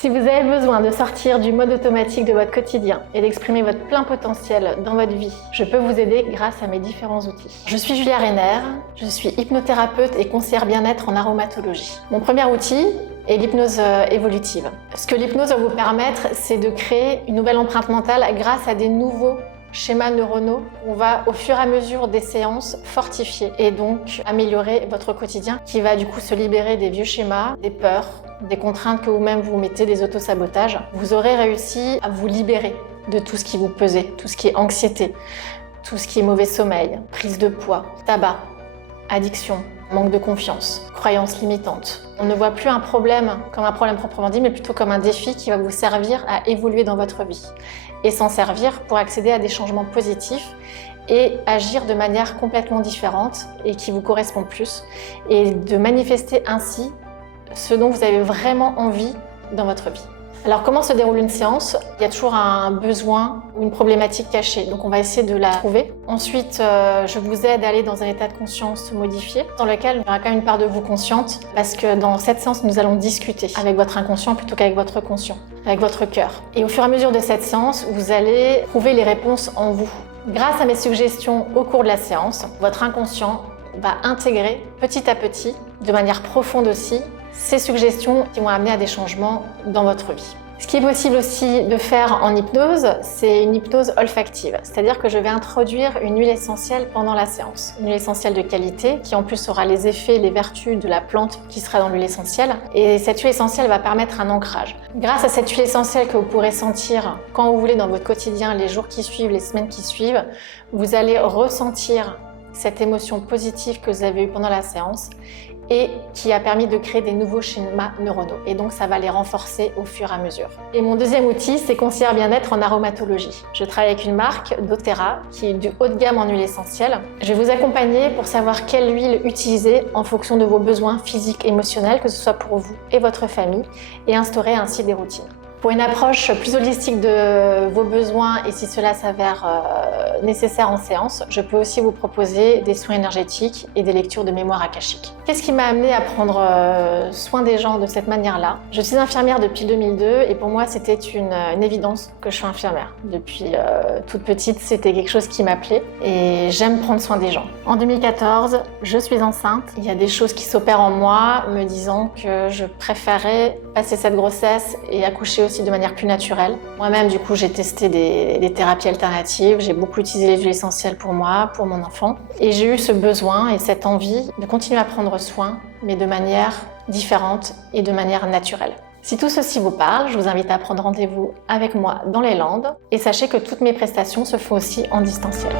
Si vous avez besoin de sortir du mode automatique de votre quotidien et d'exprimer votre plein potentiel dans votre vie, je peux vous aider grâce à mes différents outils. Je suis Julia Reiner, je suis hypnothérapeute et conseillère bien-être en aromatologie. Mon premier outil est l'hypnose évolutive. Ce que l'hypnose va vous permettre, c'est de créer une nouvelle empreinte mentale grâce à des nouveaux schémas neuronaux. On va au fur et à mesure des séances fortifier et donc améliorer votre quotidien qui va du coup se libérer des vieux schémas, des peurs, des contraintes que vous-même vous mettez, des autosabotages. Vous aurez réussi à vous libérer de tout ce qui vous pesait, tout ce qui est anxiété, tout ce qui est mauvais sommeil, prise de poids, tabac, addiction, manque de confiance, croyances limitantes. On ne voit plus un problème comme un problème proprement dit, mais plutôt comme un défi qui va vous servir à évoluer dans votre vie et s'en servir pour accéder à des changements positifs et agir de manière complètement différente et qui vous correspond plus et de manifester ainsi ce dont vous avez vraiment envie dans votre vie. Alors comment se déroule une séance? Il y a toujours un besoin ou une problématique cachée, donc on va essayer de la trouver. Ensuite, je vous aide à aller dans un état de conscience modifié, dans lequel il y aura quand même une part de vous consciente, parce que dans cette séance, nous allons discuter avec votre inconscient plutôt qu'avec votre conscient, avec votre cœur. Et au fur et à mesure de cette séance, vous allez trouver les réponses en vous. Grâce à mes suggestions au cours de la séance, votre inconscient va intégrer petit à petit, de manière profonde aussi, ces suggestions qui vont amener à des changements dans votre vie. Ce qui est possible aussi de faire en hypnose, c'est une hypnose olfactive. C'est-à-dire que je vais introduire une huile essentielle pendant la séance. Une huile essentielle de qualité qui en plus aura les effets et les vertus de la plante qui sera dans l'huile essentielle. Et cette huile essentielle va permettre un ancrage. Grâce à cette huile essentielle que vous pourrez sentir quand vous voulez dans votre quotidien, les jours qui suivent, les semaines qui suivent, vous allez ressentir cette émotion positive que vous avez eue pendant la séance et qui a permis de créer des nouveaux schémas neuronaux. Et donc, ça va les renforcer au fur et à mesure. Et mon deuxième outil, c'est conseillère bien-être en aromatologie. Je travaille avec une marque, doTERRA, qui est du haut de gamme en huile essentielle. Je vais vous accompagner pour savoir quelle huile utiliser en fonction de vos besoins physiques et émotionnels, que ce soit pour vous et votre famille, et instaurer ainsi des routines. Pour une approche plus holistique de vos besoins et si cela s'avère nécessaire en séance, je peux aussi vous proposer des soins énergétiques et des lectures de mémoire akashique. Qu'est-ce qui m'a amené à prendre soin des gens de cette manière-là? Je suis infirmière depuis 2002 et pour moi c'était une évidence que je suis infirmière. Depuis toute petite, c'était quelque chose qui m'appelait et j'aime prendre soin des gens. En 2014, je suis enceinte. Il y a des choses qui s'opèrent en moi me disant que je préférais passer cette grossesse et accoucher aussi de manière plus naturelle. Moi-même, du coup, j'ai testé des thérapies alternatives. J'ai beaucoup utilisé les huiles essentielles pour moi, pour mon enfant. Et j'ai eu ce besoin et cette envie de continuer à prendre soin, mais de manière différente et de manière naturelle. Si tout ceci vous parle, je vous invite à prendre rendez-vous avec moi dans les Landes. Et sachez que toutes mes prestations se font aussi en distanciel.